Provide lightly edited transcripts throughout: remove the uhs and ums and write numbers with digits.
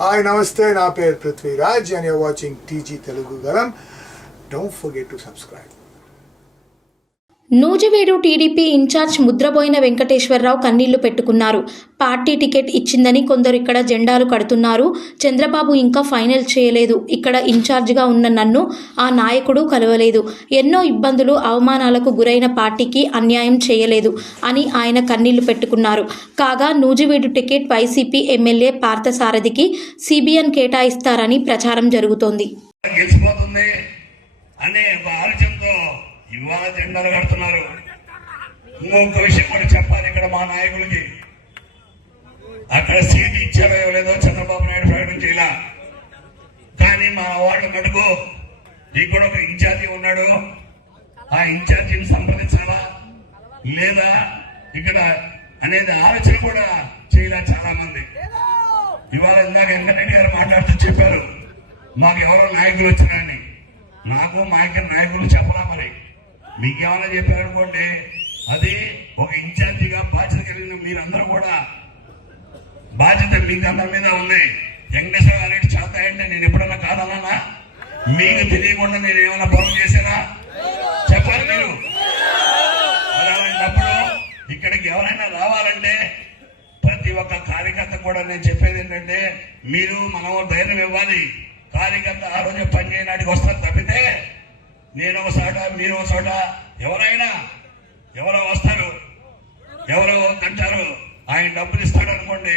Hi, namaste. Na per Prithviraj and you're watching TG Telugu Galam. Don't forget to subscribe. Nuzvid TDP incharge Mudraboina Venkateswara Rao కన్నీళ్లు పెట్టుకున్నారు. Party ticket ఇచ్చిందని కొందరు ఇక్కడ జెండాలు కడుతున్నారు. చంద్రబాబు ఇంకా ఫైనల్ చేయలేదు. ఇక్కడ ఇన్ఛార్జిగా ఉన్న నన్ను ఆ నాయకుడు కలవలేదు. ఎన్నో ఇబ్బందులు అవమానాలకు గురైన పార్టీకి అన్యాయం చేయలేదు అని ఆయన కన్నీళ్లు పెట్టుకున్నారు. కాగా నూజివీడు టికెట్ వైసీపీ ఎమ్మెల్యే పార్థసారథికి సిబిఎన్ కేటాయిస్తారని ప్రచారం జరుగుతోంది. ఇవాళ జెండాలు కడుతున్నారు. ఇంకొక విషయం కూడా చెప్పాలి ఇక్కడ మా నాయకులకి, అక్కడ సీట్ ఇచ్చారో లేదో చంద్రబాబు నాయుడు ప్రకటన చేయాల. కానీ మా వాళ్ళు మటుకు నీకు కూడా ఒక ఇన్ఛార్జి ఉన్నాడు, ఆ ఇన్ఛార్జిని సంప్రదించాలా లేదా ఇక్కడ అనేది ఆలోచన కూడా చేయాల చాలా మంది. ఇవాళ ఇందాక వెంకటరెడ్డి గారు మాట్లాడుతూ చెప్పారు మాకు ఎవరో నాయకులు వచ్చారని. నాకు మా నాయకులు చెప్పరా, మరి మీకేమైనా చెప్పారనుకోండి, అది ఒక ఇన్ఛార్జిగా బాధ్యత కలిగిన మీరందరూ కూడా బాధ్యత మీకు అందరి మీద ఉన్నాయి. వెంకటేశ్వర గారి చేత అంటే నేను ఎప్పుడన్నా కాదన్నా, మీకు తెలియకుండా నేను ఏమైనా పనులు చేశానా చెప్పాలి మీరు. అలాంటప్పుడు ఇక్కడికి ఎవరైనా రావాలంటే ప్రతి ఒక్క కార్యకర్త కూడా నేను చెప్పేది ఏంటంటే, మీరు మనం ధైర్యం ఇవ్వాలి. కార్యకర్త ఆ రోజు పని చేయడానికి వస్తారు తప్పితే నేను ఒక చోట మీరు ఒక చోట ఎవరో వస్తారు, ఎవరో అంటారు ఆయన డబ్బులు ఇస్తాడు అనుకోండి,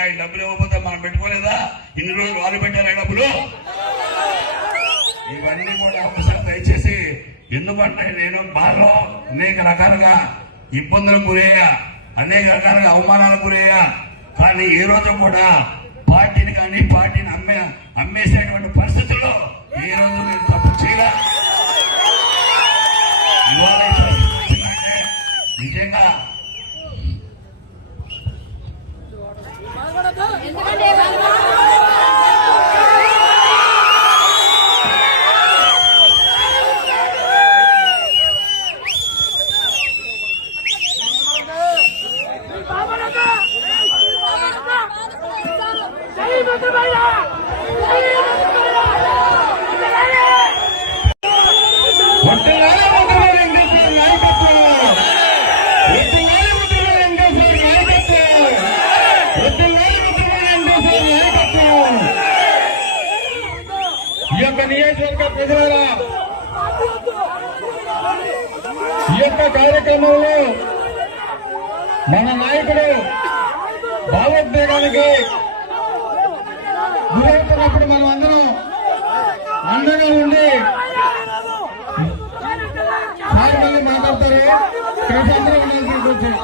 ఆయన డబ్బులు ఇవ్వకపోతే మనం పెట్టుకోలేదా, ఇన్ని రోజులు వాళ్ళు పెట్టారు డబ్బులు. ఇవన్నీ కూడా ఒకసారి దయచేసి, ఎందుకంటే నేను బాగా అనేక రకాలుగా ఇబ్బందులకు గురయ్యా, అనేక రకాలుగా అవమానాలకు గురయ్యా. కానీ ఈ రోజు కూడా పార్టీని కానీ పార్టీని అమ్మేసేటువంటి పరిస్థితుల్లో ఈ రోజు నేను తప్పు చేయలే. ఇవాళ నిజంగా ఈ యొక్క నియోజకవర్గ ప్రజలారా, ఈ యొక్క కార్యక్రమంలో మన నాయకుడు భావోద్వేగానికి గురవుతున్నప్పుడు మనం అందరం అండగా ఉండి సార్ మళ్ళీ మాట్లాడతారు. అందరూ ఉండాల్సి